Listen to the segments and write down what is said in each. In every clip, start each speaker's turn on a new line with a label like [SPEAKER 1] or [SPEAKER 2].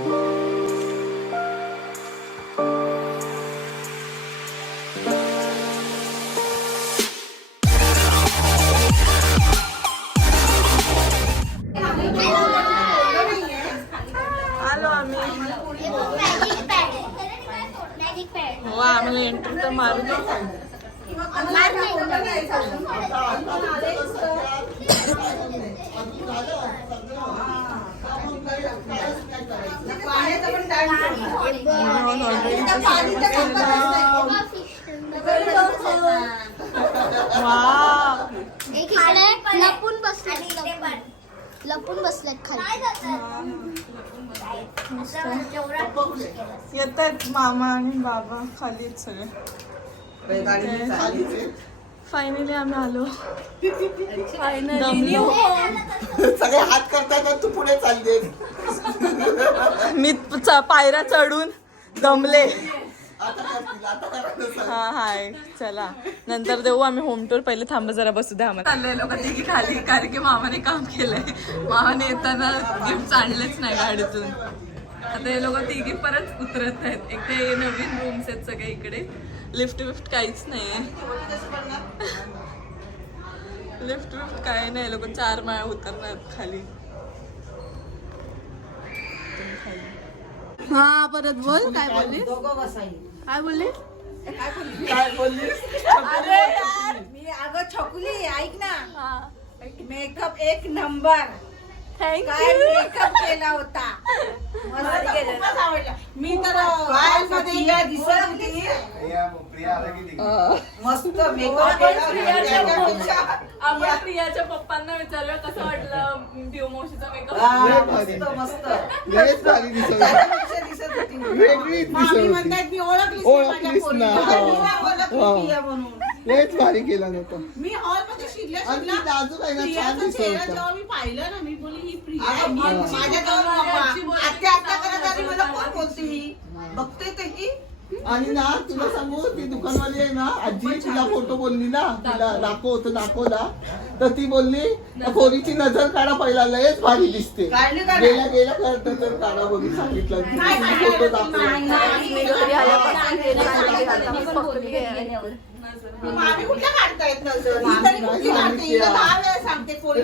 [SPEAKER 1] आलो येत आहेत मामा आणि बाबा खाली. आहेत सगळे फायनली आम्ही आलो. दमलो
[SPEAKER 2] सगळे हात करतात तू पुढे चालते
[SPEAKER 1] मी च- पायऱ्या चढून दमले. हा हाय. चला. नंतर देऊ आम्ही होम टूर पहिले थांब जरा बसू द्या आम्हाला. चाललंय लोक तिघी खाली कारण की मामाने काम केलंय. मामाने येताना गिफ्ट आणलेच नाही गाडीतून. आता हे लोक तिघी परत उतरत आहेत. एक ते नवीन रूम्स आहेत सगळे इकडे. लिफ्ट विफ्ट काहीच नाही लिफ्ट विफ्ट काही नाही. लोक चार माळ्या उतरणार खाली. हा परत बोल. काय बोलली काय बोलली
[SPEAKER 2] काय बोललीस?
[SPEAKER 1] अरे यार.
[SPEAKER 3] मी अगं छकुली ऐक ना. मेकअप एक नंबर काय
[SPEAKER 1] थँक्यू
[SPEAKER 3] मेकअप केला होता? खूपच आवडला. मी तर मध्ये या दिसत होती. मस्त मेकअप केला त्याच्यापेक्षा
[SPEAKER 1] आपण प्रियाच्या पप्पांना विचारलं कसं वाटलं पिओ मावशीचा मेकअप
[SPEAKER 3] मस्त मस्त.
[SPEAKER 2] लयच भारी दिसत
[SPEAKER 3] त्याच्यापेक्षा दिसत होती.
[SPEAKER 2] वेगळीच दिसत
[SPEAKER 3] मामी
[SPEAKER 2] होती.
[SPEAKER 3] म्हणतात मी ओळखलीच नाही माझ्या
[SPEAKER 2] ओळखलीच
[SPEAKER 3] पोरीला.
[SPEAKER 2] ना.
[SPEAKER 3] मी नाही ओळखली
[SPEAKER 2] हा.
[SPEAKER 3] प्रिया म्हणून.
[SPEAKER 2] लयच भारी केला नव्हता
[SPEAKER 3] मी हॉलमध्ये शिरल्या
[SPEAKER 2] आणि ती नाजूक आहे ना छान
[SPEAKER 3] प्रियाचा
[SPEAKER 2] दिसत
[SPEAKER 3] चेहरा
[SPEAKER 2] होता.
[SPEAKER 3] जेव्हा मी पाहिलं ना मी बोलली ही प्रिया आहे. मी- माझ्याजवळ आत्या आत्या करत आली मला कोण बोलते ही बघते तर ही.
[SPEAKER 2] आणि ना तुला सांगू ती दुकानवाली आहे ना आजी तुला फोटो बोलली ना तिला दाखव तो दाखवला तर ती बोलली "त्या पोरीची नजर काढा पहिला लयच भारी दिसते? गेल्या गेल्या करत नजर काढा बघून सांगितलं फोटो
[SPEAKER 1] हे
[SPEAKER 3] ही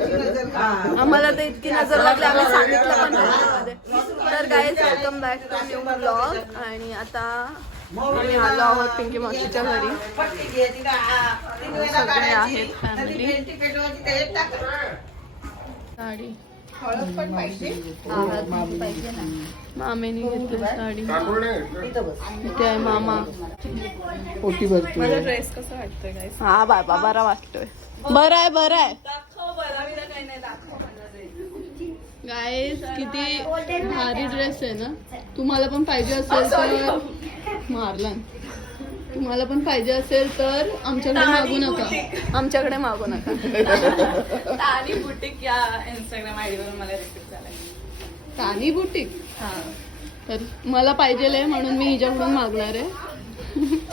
[SPEAKER 1] आम्हाला तर इतकी नजर लागली आम्ही सांगितलं पण. तर guys welcome back to new blog आणि आता आम्ही आलो आहोत पिंकी मावशीच्या घरी. सगळे. आहेत
[SPEAKER 3] टाक.
[SPEAKER 1] साडी. मामेने घेतली साडी. इथे आहे मामा.
[SPEAKER 2] पोटी भरती
[SPEAKER 1] मला ड्रेस कसा वाटतोय हा बाबा बरा वाटतोय. बरं आहे बरं आहे. गाईस किती भारी ड्रेस आहे ना. तुम्हाला पण पाहिजे असेल तर मारला तुम्हाला पण पाहिजे असेल तर आमच्याकडे मागू नका. आमच्याकडे मागू नका.
[SPEAKER 4] तानी बुटीक या इंस्टाग्राम आयडी वर मला रिपीट झालाय
[SPEAKER 1] तानी बुटीक? तर मला पाहिजे म्हणून मी हिच्याकडून मागणार आहे.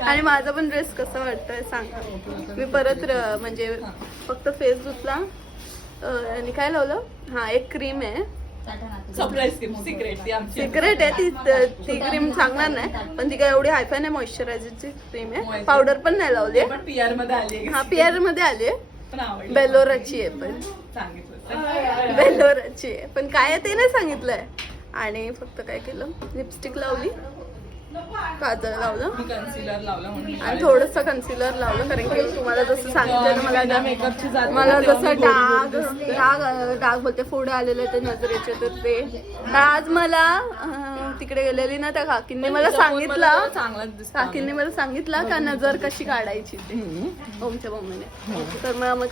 [SPEAKER 1] आणि माझा पण ड्रेस कसा वाटतोय सांगा. मी परत म्हणजे फक्त फेस धुतला. आणि काय लावलं? हा एक क्रीम आहे.
[SPEAKER 4] सरप्राईज सिक्रेट ती आमची.
[SPEAKER 1] सिक्रेट आहे ती ती क्रीम सांगणार नाही पण ती काय एवढी हायफाय नाही मॉइश्चरायझरची क्रीम आहे. पावडर पण नाही लावली
[SPEAKER 4] पण पीआरमध्ये आली
[SPEAKER 1] हा पिअरमध्ये आली आहे.
[SPEAKER 4] पण आवडली.
[SPEAKER 1] बेलोराची आहे पण.
[SPEAKER 4] सांगितलं.
[SPEAKER 1] बेलोराची आहे. पण काय आहे ते नाही सांगितलंय. आणि फक्त काय केलं? लिपस्टिक लावली. काजळ लावलं.
[SPEAKER 4] मी कन्सिलर लावला म्हणून
[SPEAKER 1] आणि थोडस कन्सिलर लावलं कारण की तुम्हाला जसं सांगितलं मला
[SPEAKER 4] मेकअपची जाते
[SPEAKER 1] मला जसं डाग. डाग डाग बोलते फोड आलेले ते नजरेचे तर ते. आज मला तिकडे गेलेली ना त्या काकींनी मला सांगितलं. काकींनी मला सांगितलं का नजर कशी काढायची ते. ओमच्या मम्मीने. तर मग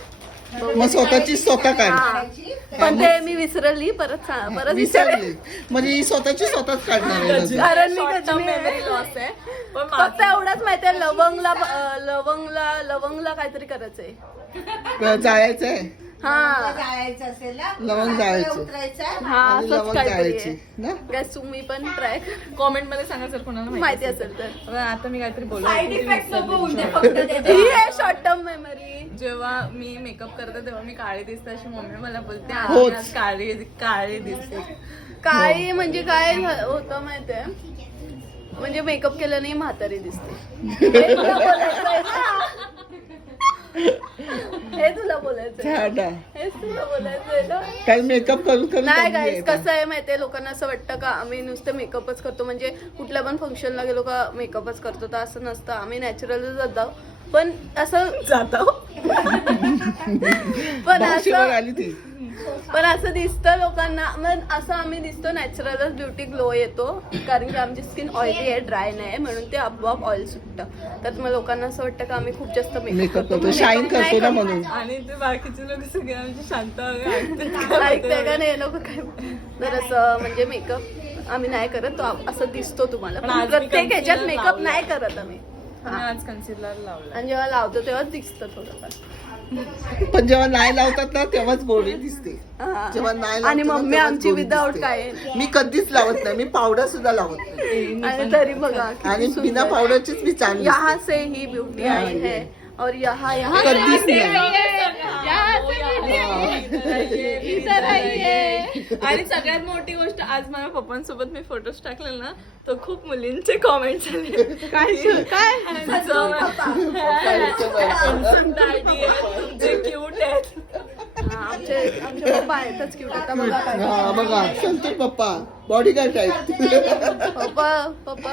[SPEAKER 1] मग
[SPEAKER 2] स्वतःची स्वतः काढ.
[SPEAKER 1] पण ते मी विसरली परत सा- परत विसरली.
[SPEAKER 2] विसरली म्हणजे ही स्वतःची स्वतःच काढणार आहे.
[SPEAKER 1] कारण मी
[SPEAKER 4] पण
[SPEAKER 1] फक्त एवढंच माहितीये लवंगला अं, लवंगला लवंगला काहीतरी करायचंय.
[SPEAKER 2] जायचंय.
[SPEAKER 3] हा. जायचं असेल ना?
[SPEAKER 2] लवंग जायचं
[SPEAKER 3] उतरायचं
[SPEAKER 1] हा
[SPEAKER 2] आणि
[SPEAKER 1] असंच
[SPEAKER 2] लवंग
[SPEAKER 1] काहीतरी
[SPEAKER 2] जायची. ना?
[SPEAKER 1] Guys, तुम्ही पण ट्राय
[SPEAKER 4] कॉमेंटमध्ये सांगा जर कोणाला
[SPEAKER 1] माहिती असेल तर.
[SPEAKER 4] आता मी काहीतरी बोलू
[SPEAKER 1] साईड इफेक्ट नको होऊन दे फक्त ही आहे शॉर्ट टर्म मेमरी
[SPEAKER 4] जेव्हा मी मेकअप करते तेव्हा मी काळे दिसते अशी मम्मी मला बोलते "आज काळी काळे दिसते.
[SPEAKER 1] काय म्हणजे काय झा- होतं माहितीये? म्हणजे मेकअप केलं नाही म्हातारी दिसते. हे तुला बोलायचंय ना? हे तुला
[SPEAKER 2] आहे.
[SPEAKER 1] हेच तुला बोलायचंय ना.
[SPEAKER 2] काही मेकअप करून करून
[SPEAKER 1] नाही गाईस? कसं आहे माहितीये? लोकांना असं वाटतं का आम्ही नुसतं मेकअपच करतो? म्हणजे कुठल्या पण फंक्शनला गेलो का मेकअपच करतो? तर असं नसतं. आम्ही नॅचरल जातो. पण असं जातो. पण असं
[SPEAKER 2] आली ती.
[SPEAKER 1] पण असं दिसतं लोकांना मग असं आम्ही दिसतो नॅचरलच ब्युटी ग्लो येतो कारण की आमची स्किन ऑइली आहे ड्राय नाही आहे म्हणून ते आपोआप ऑइल सुटतं. तर मग लोकांना असं वाटतं का आम्ही खूप जास्त
[SPEAKER 2] मेकअप करतो? शाईन करतो ना म्हणून.
[SPEAKER 4] आणि ते बाकीचे लोक सगळे आमचे शांत
[SPEAKER 1] ऐकताय का नाही? लोक काय तर असं म्हणजे मेकअप आम्ही नाही करत. तो असं दिसतो तुम्हाला. प्रत्येक ह्याच्यात मेकअप. नाही करत आम्ही.
[SPEAKER 4] आज कन्सिलर लावला
[SPEAKER 1] आणि जेव्हा लावतो तेव्हाच दिसतं थोडंफार.
[SPEAKER 2] पण जेव्हा नाही लावतात ना तेव्हाच गोरी दिसते.
[SPEAKER 1] हा.
[SPEAKER 2] जेव्हा नाही
[SPEAKER 1] आणि मम्मी आमची
[SPEAKER 2] दिसते.
[SPEAKER 1] काय?
[SPEAKER 2] मी कधीच लावत नाही मी पावडर सुद्धा लावत नाही.
[SPEAKER 1] आणि तरी बघा
[SPEAKER 2] आणि. बिना पावडरचीच मी चांगली
[SPEAKER 1] यहाँ से ही ब्यूटी आई है. और यहाँ यहाँ
[SPEAKER 2] कधीच नाही.
[SPEAKER 1] आइए
[SPEAKER 4] आणि सगळ्यात मोठी गोष्ट आज माझ्या पप्पांसोबत मी फोटोज टाकले ना तर खूप मुलींचे कॉमेंट्स आले.
[SPEAKER 1] काय काय?
[SPEAKER 4] तुमचे क्यूट आहेत.
[SPEAKER 1] हा, आमचे आमचे पप्पा आहेतच क्यूट आता बघा.
[SPEAKER 2] हा पप्पा. बॉडीगार्ड आहेत
[SPEAKER 1] पप्पा पप्पा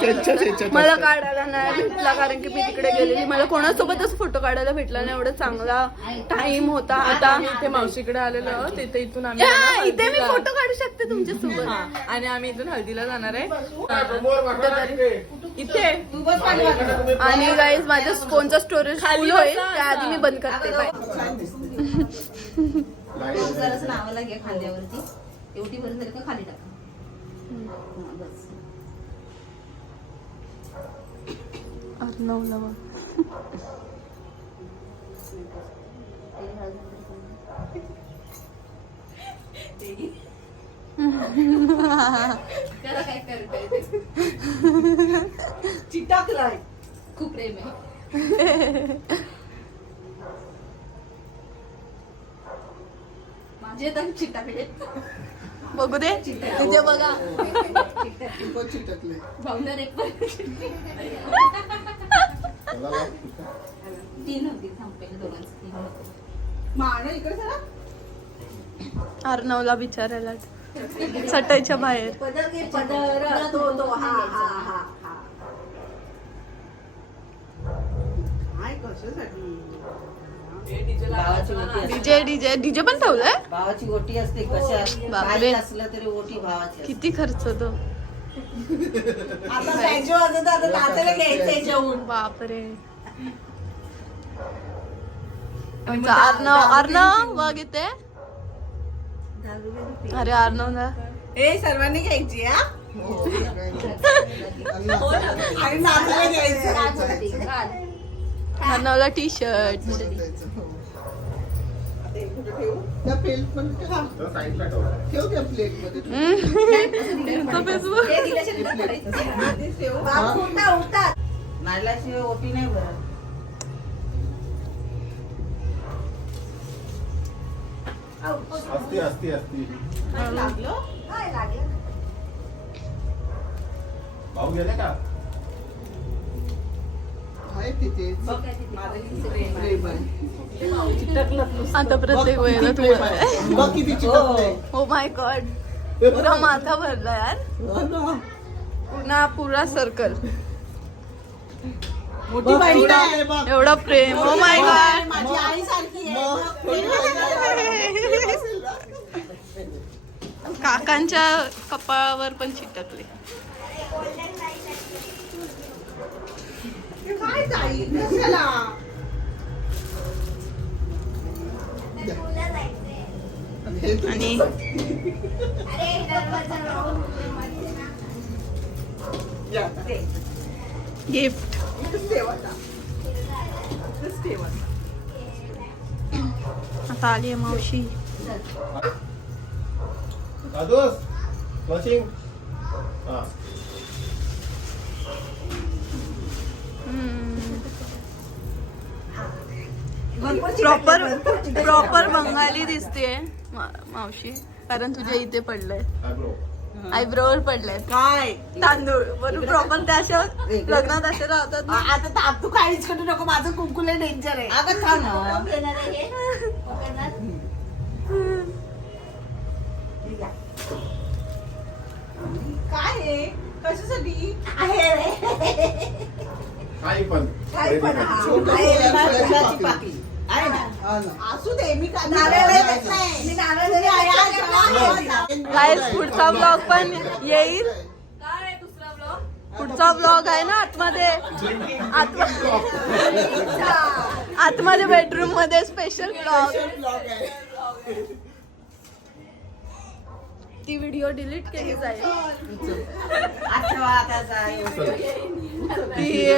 [SPEAKER 1] त्यांच्याच
[SPEAKER 2] ह्याच्यात
[SPEAKER 1] मला
[SPEAKER 2] असतात.
[SPEAKER 1] काढायला नाही भेटला कारण की मी तिकडे गेलेली. मला कोणासोबतच फोटो काढायला भेटला नाही. एवढा चांगला टाइम होता.
[SPEAKER 4] आता आम्ही इथे मावशीकडे आलेलो तिथे इथून आम्ही जाणार
[SPEAKER 1] इथे मी
[SPEAKER 4] हळदीला.
[SPEAKER 1] फोटो काढू शकते तुमच्यासोबत.
[SPEAKER 4] हा, आणि आम्ही इथून हळदीला जाणार आहे. इथे.
[SPEAKER 1] आणि गाईज माझ्या फोनचा स्टोरेज
[SPEAKER 4] खाली
[SPEAKER 1] फुल होईल.
[SPEAKER 4] बसा.
[SPEAKER 1] त्याआधी मी बंद करते. बाय
[SPEAKER 3] जरासं घ्या खांद्यावरती. एवढी भरून झाली का खाली टाका. हा, बस. करा काय करताय चिटाकलाय. खूप प्रेम आहे. माझे तर चिटाकले.
[SPEAKER 1] बघू दे. तिथे बघा.
[SPEAKER 3] भावणार एक तीन होती दोघांचं इकडे सरा
[SPEAKER 1] अर्णवला बिचारायला सटायच्या बाहेर.
[SPEAKER 3] हा हा हा हा. काय कशासाठी?
[SPEAKER 1] डीजे डीजे डीजे पण ठेवलंय?
[SPEAKER 3] भावाची गोटी असते कशा
[SPEAKER 1] बापरे.
[SPEAKER 3] काही असलं तरी ओटी भावाची.
[SPEAKER 1] किती खर्च
[SPEAKER 3] जेवून
[SPEAKER 1] बापरे. अर्णव अर्णव बघ इथे अरे अर्णवला
[SPEAKER 3] ए सर्वांनी घ्यायची हा? आणि नाचायला घ्यायचं.
[SPEAKER 1] अर्णवला टी शर्ट
[SPEAKER 5] असते असते असते. भाऊ गेले का?
[SPEAKER 2] आहे तिथे.
[SPEAKER 1] आता प्रत्येक वेळेला.
[SPEAKER 2] बघ किती
[SPEAKER 1] हो. माय गॉड पुरा माथा भरला यार.
[SPEAKER 2] हो ना.
[SPEAKER 1] पुन्हा पुरा सर्कल
[SPEAKER 2] बघ, एवढं आहे बघ.
[SPEAKER 1] एवढा प्रेम. हो माय गॉड
[SPEAKER 3] माझी आई सारखी आहे.
[SPEAKER 1] काकांच्या कपाळावर पण चिटकले.
[SPEAKER 3] ताई कशाला?
[SPEAKER 2] हे तू-
[SPEAKER 1] आणि. गिफ्ट.
[SPEAKER 3] आता.
[SPEAKER 1] आली आहे मावशी.
[SPEAKER 6] दादोस वॉशिंग हा.
[SPEAKER 1] प्रॉपर प्रॉपर बंगाली दिसते मावशी. कारण तुझ्या इथे पडलंय.
[SPEAKER 6] आयब्रो
[SPEAKER 1] आयब्रोवर पडलंय.
[SPEAKER 3] काय?
[SPEAKER 1] तांदूळ. बरोबर प्रॉपर त्या अशा लग्नात असे राहतात.
[SPEAKER 3] आता ताप तू काहीच करू नको माझं कुंकुले डेंजर आहे. अगं थांब. काय आहे? कशासाठी? आहे
[SPEAKER 6] काही पण.
[SPEAKER 3] काय पण आहे, ना?
[SPEAKER 2] हा.
[SPEAKER 3] असू दे मी मी नारळ. आज
[SPEAKER 1] पुढचा ब्लॉग पण येईल. पुढचा ब्लॉग आहे ना आतमध्ये? आत- आतमध्ये बेडरूममध्ये स्पेशल ब्लॉग. ती व्हिडिओ डिलीट केली जाईल.
[SPEAKER 3] आठवा त्याचा
[SPEAKER 1] ती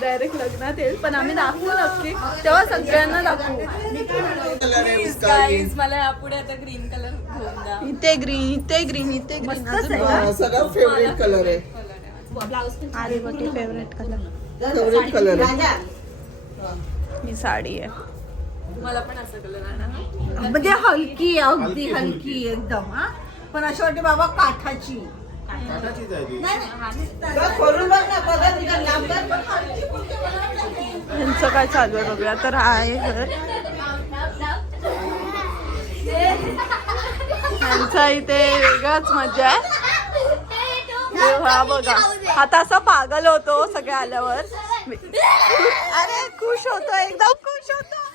[SPEAKER 1] डायरेक्ट लग्नात येईल पण आम्ही दाखवू नक्की. तेव्हा सगळ्यांना दाखवू. मला यापुढे आता ग्रीन कलर इथे ग्रीन इथे ग्रीन इथे ग्रीन
[SPEAKER 2] सगळा फेवरेट कलर आहे.
[SPEAKER 1] अरे बघ फेवरेट कलर
[SPEAKER 2] फेवरेट कलर
[SPEAKER 1] ही साडी आहे. मला पण असं कलर आहे
[SPEAKER 3] म्हणजे हलकी अगदी हलकी. एकदम हा. पण अशी वाटते बाबा काठाची.
[SPEAKER 6] काटाचीच आहे ती.
[SPEAKER 1] यांचं काय चालू आहे बघूया. तर आहे घर. यांचा इथे वेगळाच मजा आहे. हा बघा. आता असा पागल होतो सगळे आल्यावर. अरे खुश होतो एकदम खुश होतो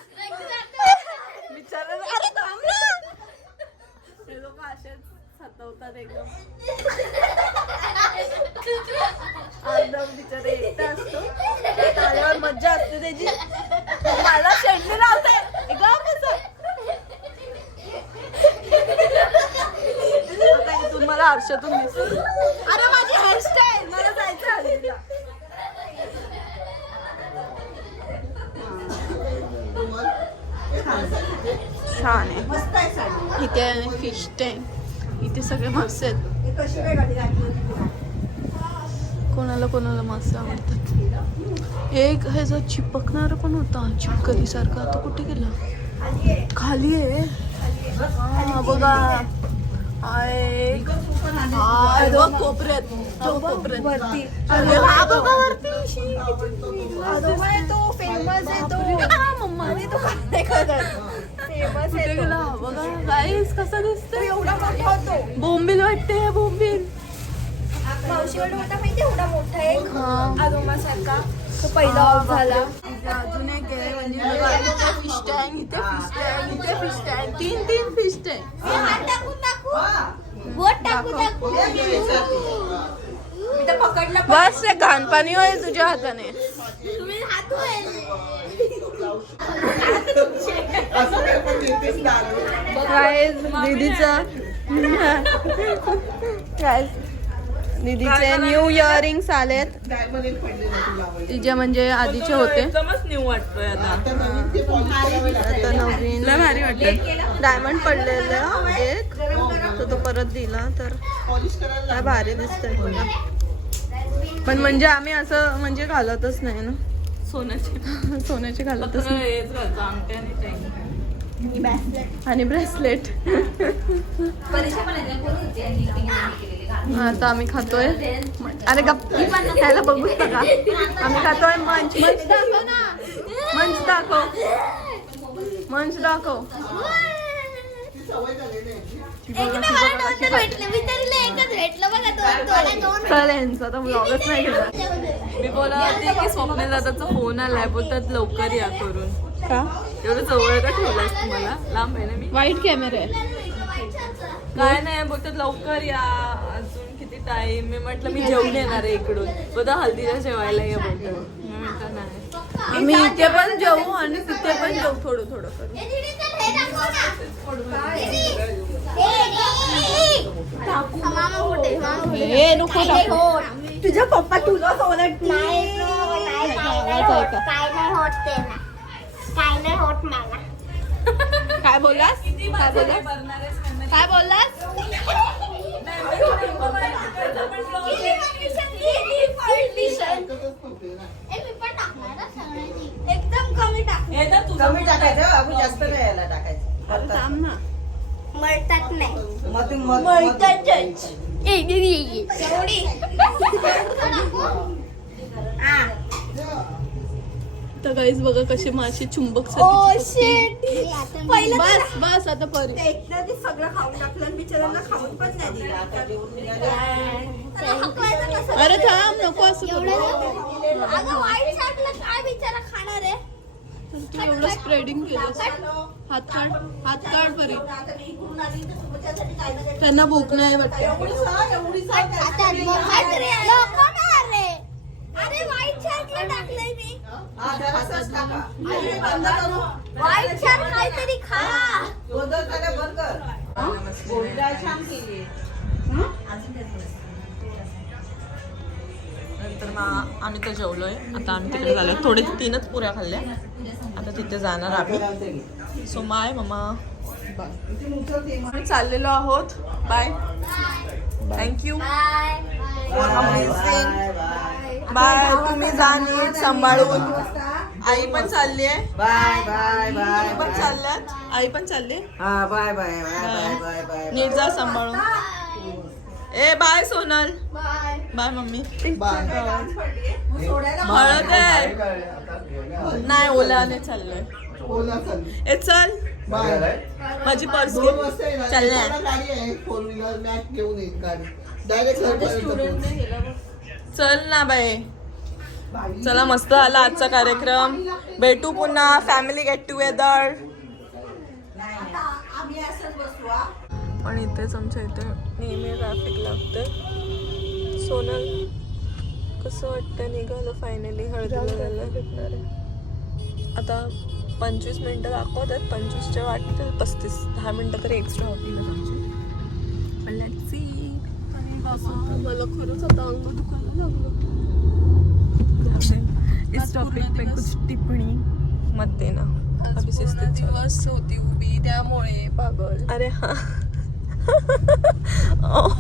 [SPEAKER 1] बिचारा अरे थांब ना. हे लोक असेच सतवतात एकदम. एकदम बिचारे एकटा असतो. आल्यावर मज्जा असते त्याची. मला शेंडली लावते आरशातून दिसत अरे माझी हेअरस्टाईल मला जायचं. छान आहे. इथे फिश टँक इथे सगळे मासे आहेत. कोणाला कोणाला मासे आवडतात? एक ह्याचा चिपकणार पण होता चिपकली सारखा आता कुठे गेला? खाली आहे. हा बघा. कोपऱ्यात कोपऱ्यात. फेमस आहे तो. बघा. गाईस कसा दिसतोय? एवढा मोठा होतो. बोंबील वाटते हे बोंबील.
[SPEAKER 7] मावशीकडे होता माहिती एवढा मोठा एक
[SPEAKER 1] हा.
[SPEAKER 7] आगोमासारखा तो पहिला ऑफ झाला.
[SPEAKER 1] अजून एक आहे म्हणजे बघा, इथे फिश टँक इथे फिश टँक इथे फिश टँक तीन तीन फिश टाकू.
[SPEAKER 3] मी तर पकडलं
[SPEAKER 1] बस ते घाण पाणी होईल तुझ्या हाताने
[SPEAKER 7] तुम्ही हात धुवेल.
[SPEAKER 2] असं काय
[SPEAKER 1] काय दीदीचा. काय दीदीचे न्यू इयरिंग्स आलेत. तिचे म्हणजे आधीचे होते.
[SPEAKER 2] ते.
[SPEAKER 1] आता. नवीन. भारी वाटते डायमंड पडलेलं एक तर तो परत दिला तर. काय भारी दिसतंय. पण म्हणजे आम्ही असं म्हणजे घालतच नाही ना. सोन्याचे. सोन्याचे घालतच नाही. आणि ब्रेसलेट आता आम्ही खातोय. अरे गप्पी खायला बघूच नका. आम्ही खातोय मंच. मंच दाखव ना. मंच दाखव. मंच दाखव.
[SPEAKER 7] मी बघा
[SPEAKER 1] होती की स्वप्नील दादाचा फोन आलाय बोलतात लवकर या करून. का एवढं जवळ का ठेवलास तुम्हाला लांब आहे ना मी वाईट कॅमेरा आहे काय नाही बोलतात लवकर या अजून किती टाइम मी म्हटलं मी जेवून येणार आहे इकडून बोलता हल्दीला जेवायला या बोलतो मी म्हटलं नाही आम्ही इथे पण जेवू आणि तिथे पण जेवू थोडं थोडं करू
[SPEAKER 7] हे?
[SPEAKER 1] हे नको टाकू.
[SPEAKER 7] होत.
[SPEAKER 3] तुझ्या पप्पा तुला सोलट
[SPEAKER 7] नाही, नाही, काय नाही होत. मला
[SPEAKER 1] काय बोललास? काय बोललास? काय बोललास?
[SPEAKER 7] एकदम कमी टाक.
[SPEAKER 3] कमी टाकायचं अगदी जास्त नाही यायला टाकायचं.
[SPEAKER 1] थांब ना.
[SPEAKER 7] मळतात नाही.
[SPEAKER 3] मग ते मग
[SPEAKER 7] एवढी. हा.
[SPEAKER 1] तर गाईज बघा कसे मासे चुंबक
[SPEAKER 7] ओ
[SPEAKER 1] सारखे
[SPEAKER 7] शिट पहिलं
[SPEAKER 1] बस बस आता परी.
[SPEAKER 3] एकदा ते सगळं खाऊन टाकलं आणि बिचाऱ्यांना खाऊन पण नाही दिलं आता. जेवून निघाले.
[SPEAKER 1] अरे थांब नको असं करू.
[SPEAKER 7] अगं वाईट शार्कला काय बिचारा खाणार आहे?
[SPEAKER 1] तू एवढं स्प्रेडिंग केलं हात काढ हात काढ परी.
[SPEAKER 3] आता
[SPEAKER 1] त्यांना भूक नाही वाटत
[SPEAKER 3] एवढीसा, एवढीसा
[SPEAKER 7] आता लोक मारे अरे वाईट शार्कला टाकलंय मी.
[SPEAKER 3] हा, जरासाच टाका. आणि बंद करू.
[SPEAKER 7] वाईट शार्क काहीतरी खा.
[SPEAKER 3] बंद कर. छान केली.
[SPEAKER 4] नंतर मग आम्ही तर जेवलोय. आता आम्ही तिकडे झालो. थोडे तीनच पुऱ्या खाल्ल्या. आता तिथे जाणार आम्ही. सो माय मम्मा आम्ही चाललेलो आहोत. Bye thank you
[SPEAKER 7] bye
[SPEAKER 3] bye, bye.
[SPEAKER 4] Bye तुम्ही जा नीट सांभाळून. आई पण चालली आहे.
[SPEAKER 3] बाय बाय बाय
[SPEAKER 4] पण. चालल्यात आई पण चालली?
[SPEAKER 3] हा bye bye bye bye bye bye
[SPEAKER 4] नीट जा सांभाळून. ए bye Sonal. Bye mummy.
[SPEAKER 2] Bye
[SPEAKER 4] हळद आहे. नाही ओलाने चाललोय.
[SPEAKER 2] ओला चल
[SPEAKER 4] ए चल. माझी पर्स
[SPEAKER 2] गाडी आहे? फोर व्हीलर घेऊन येईल गाडी. डायरेक्ट
[SPEAKER 4] चल ना बाई. चला मस्त झाला आजचा कार्यक्रम. भेटू पुन्हा. Family get together. पण इथेच आमच्या इथे नेहमी ट्रॅफिक लागते सोनल कसं वाटतं निघालं फायनली हळदीला जायला भेटणार आहे आता पंचवीस मिनटं दाखवत आहेत. पंचवीसच्या वाटते पस्तीस दहा मिनटं तरी एक्स्ट्रा होतील.
[SPEAKER 1] मला खरंच आता अंग दुखायला लागलं.
[SPEAKER 4] इस टॉपिक पे कुछ टिप्पणी मत देना.
[SPEAKER 1] आज
[SPEAKER 4] अभी से
[SPEAKER 1] पूर्ण
[SPEAKER 4] स्थित चल.
[SPEAKER 1] दिवस होती उभी त्यामुळे पागल.
[SPEAKER 4] अरे हा. Oh,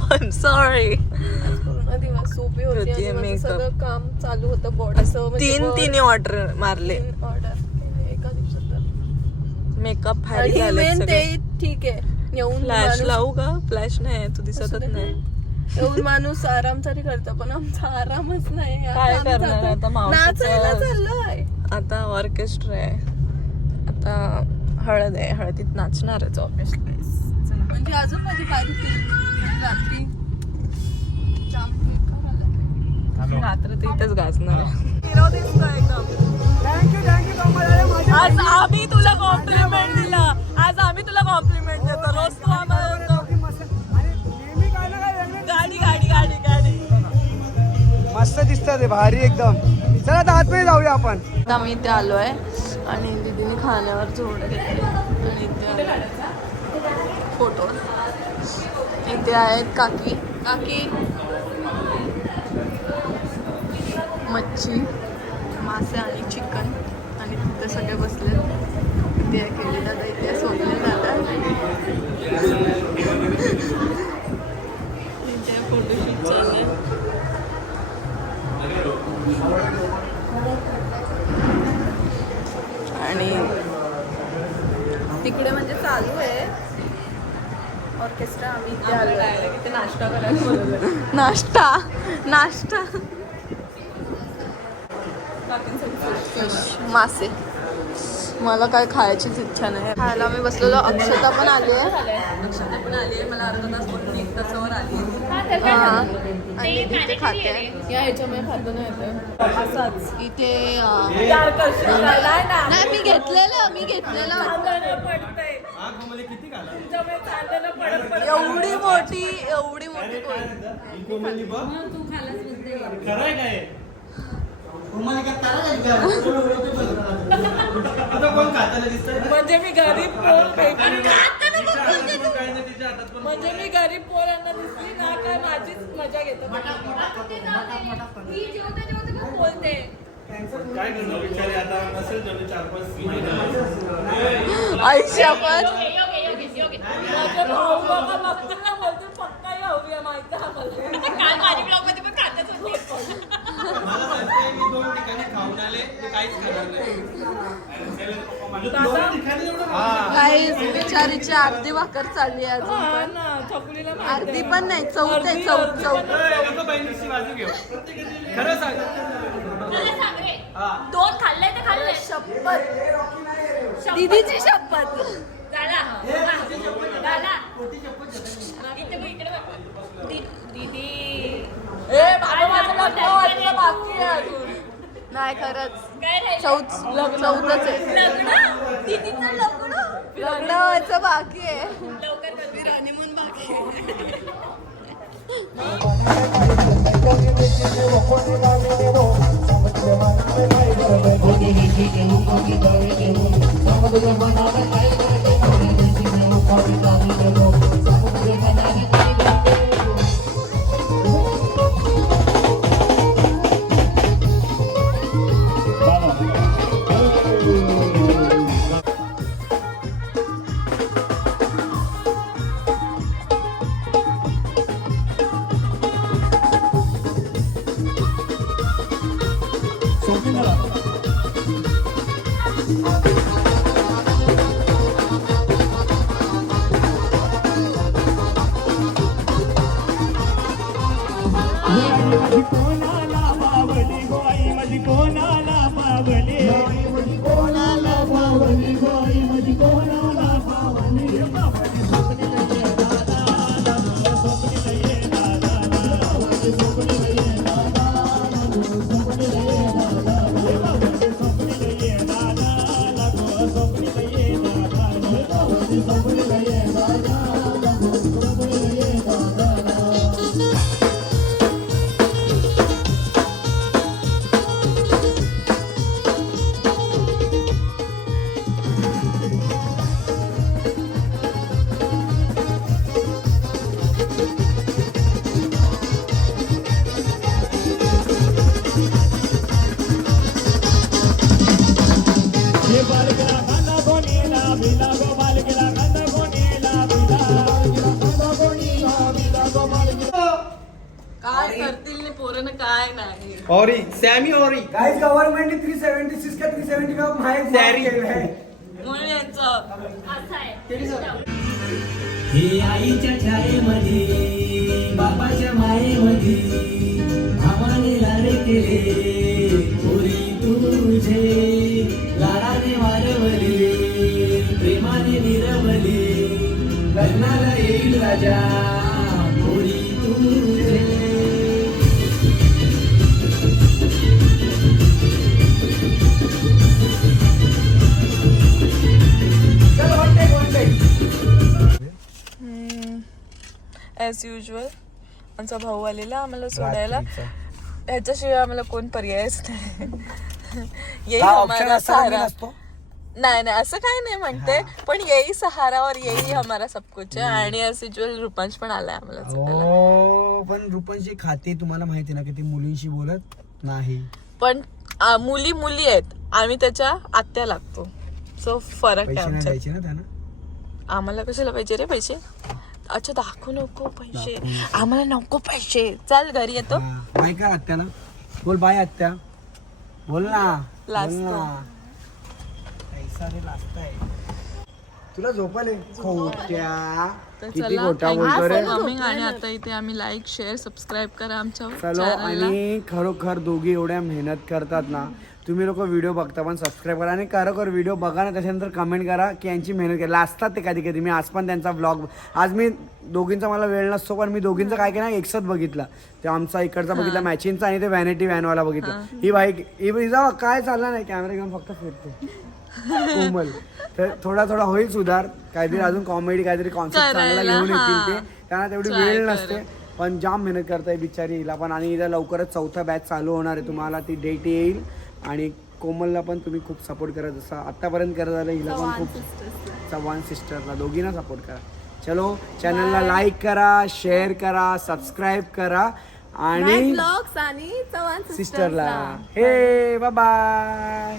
[SPEAKER 1] दिवस उभी होती. सगळं काम चालू होतं बॉडी म्हणजे
[SPEAKER 4] तीन तिने ऑर्डर मारले
[SPEAKER 1] तीन ऑर्डर केले एका दिवसात
[SPEAKER 4] मेकअप भारी
[SPEAKER 1] आणि ते ठीक आहे. येऊन
[SPEAKER 4] फ्लॅश
[SPEAKER 1] माणूस-
[SPEAKER 4] लावू का? फ्लॅश नाही तू दिसतच नाही.
[SPEAKER 1] येऊन माणूस आराम तरी करतो पण आमचा आरामच नाही. आता
[SPEAKER 4] काय
[SPEAKER 1] आम्ही
[SPEAKER 4] करणार?
[SPEAKER 1] जातो-
[SPEAKER 4] आता मावशीचं-
[SPEAKER 1] नाचायला चाललोय.
[SPEAKER 4] आता ऑर्केस्ट्रा आहे. आता हळद आहे. हळदीत नाचणारच ऑब्विसली
[SPEAKER 1] म्हणजे अजून माझी बारीक केली. रात्री जाम बेकार आलं.
[SPEAKER 4] रात्र तर इथेच गाजणार आहे. आज आम्ही तुला कॉम्प्लिमेंट दिला. आज आम्ही तुला कॉम्प्लिमेंट देतो. रोज तू आम्हाला गाडी गाडी गाडी गाडी.
[SPEAKER 8] मस्त दिसतात ते भारी एकदम. चला आता आतमध्ये जाऊया आपण.
[SPEAKER 1] आता आम्ही इथे आलोय आणि दीदीने खाण्यावर जोड घेतले. आणि इथे फोटो. इथे आहेत काकी. काकी. मच्छी मासे आणि चिकन. सगळे बसले. आहे केली दादा आहे सोडले दादा इथे फोटोशूट चालू आहे. आणि तिकडे म्हणजे चालू आहे. ऑर्केस्ट्रा आम्ही इथे आलो
[SPEAKER 4] नाश्ता करायला
[SPEAKER 1] नाश्ता नाश्ता. मासे. मला काय खायचीच इच्छा नाही. खायला मी बसलेलो. अक्षता पण आली आहे
[SPEAKER 4] लक्षात पण आली आहे मला अर्धा तास म्हणून एक तासावर आली
[SPEAKER 1] आणि खाते. या ह्याच्यामुळे खातो नाही इथे अं,
[SPEAKER 4] विचार करशील का? नाही ना.
[SPEAKER 1] नाही मी घेतलेलं मी घेतलेलं.
[SPEAKER 4] एवढी मोठी एवढी मोठी म्हणजे मी गरीब पोर भेटली म्हणजे मी गरीब पोरांना दिसली ना का माझीच मजा घेतो. बोलते.
[SPEAKER 5] काय करणार बिचारी? आता नसेल जवळ चार पाच महिने.
[SPEAKER 4] आयुष्या पण माझे भाऊ बघा बघतील ना, पक्का येऊया, माहिती आहे आम्हाला. काल माझ्या blog मध्ये पण खातच होते.
[SPEAKER 5] मला माहिती आहे, मी दोन ठिकाणी खाऊन आले ते काहीच खाणार नाही दोन ठिकाणी एवढं खाऊन
[SPEAKER 9] काही बिचारीची अर्धी भाकर चालली आहे अजून
[SPEAKER 4] हा
[SPEAKER 9] पण अर्धी. पण नाही चौथ आहे चौथ चौथ.
[SPEAKER 4] पण-
[SPEAKER 5] ए, नको बहिणीची बाजू घेऊ खरं सांग.
[SPEAKER 6] दोन खाल्ले तर खाल्ले.
[SPEAKER 9] शपथ. दीदीची शपथ.
[SPEAKER 6] झाला. दीदी.
[SPEAKER 9] नाही खरंच? चौथ चौथच आहे.
[SPEAKER 6] लग्न? दीदीचं लग्न?
[SPEAKER 9] लग्न व्हायचं बाकी आहे. बाकी आहे
[SPEAKER 4] काय
[SPEAKER 8] तयारी. माइक
[SPEAKER 4] म्हणून यांचं
[SPEAKER 10] हे आईच्या छायेमध्ये बापाच्या मायेमध्ये भावाने लाडे केले.
[SPEAKER 4] ॲज युजल आमचा भाऊ आलेला आम्हाला सोडायला. ह्याच्याशिवाय आम्हाला कोण पर्यायच नाही. येई हमारा सहारा. नाही नाही असं काही नाही म्हणते. पण येई सहारा और येई हमारा सब कुछ. आणि ॲज युजल रुपांश पण आलाय आम्हाला सोडायला
[SPEAKER 8] पण रुपनची खाते तुम्हाला माहिती ना की ती मुलींशी बोलत नाही.
[SPEAKER 4] पण मुली मुली आहेत. आम्ही त्याच्या आत्या लागतो. सो फरक आहे आम्हाला कशाला पाहिजे रे पैसे? अच्छा दाखवू नको पैसे. आम्हाला नको पैसे. चल घरी येतो.
[SPEAKER 8] बाय कर आत्याला? बोल बाय आत्या. बोल ना. बोल
[SPEAKER 4] लाजतो.
[SPEAKER 8] ना. पैसा रे लाजताय तुला झोपल खोट्या.
[SPEAKER 4] तर
[SPEAKER 8] किती
[SPEAKER 4] चला.
[SPEAKER 8] खोटा बोलतो रे.
[SPEAKER 4] कमिंग आणि आता इथे आम्ही लाईक शेअर सबस्क्राईब करा आमच्या
[SPEAKER 8] चलो आणि खरोखर दोघी एवढ्या मेहनत करतात ना तुम्ही लोक व्हिडिओ बघता पण सबस्क्राईब करा आणि खरोखर व्हिडिओ बघा ना त्याच्यानंतर कमेंट करा की यांची मेहनत केली. असतात ते कधी कधी मी आज पण त्यांचा ब्लॉग आज मी दोघींचा मला वेळ नसतो पण मी दोघींचं काय केलं एकसाथ बघितलं. ते आमचा इकडचा बघितला मॅचिंगचा आणि ते व्हॅनिटी व्हॅनवाला बघितलं. ही. बाईक ही हिचा काय चालला नाही? कॅमेरा घेऊन फक्त फिरते. कोमल. तर थोडा थोडा होईल सुधार. काहीतरी अजून कॉमेडी काहीतरी कॉन्सेप्ट चांगला घेऊन येतील. ते. त्यांना तेवढी वेळ. नसते. पण जाम मेहनत करताय बिचारी हिला. पण आणि हिला लवकरच चौथा बॅच चालू होणार आहे तुम्हाला. ती डेट येईल. आणि कोमलला पण तुम्ही खूप सपोर्ट करा. जसा आतापर्यंत करत आलं हिला पण खूप चव्हाण सिस्टरला दोघींना सपोर्ट करा. चलो चॅनलला लाईक करा शेअर करा सबस्क्राईब करा
[SPEAKER 1] आणि चव्हाण
[SPEAKER 8] सिस्टरला
[SPEAKER 1] सिस्टरला
[SPEAKER 8] हे बाय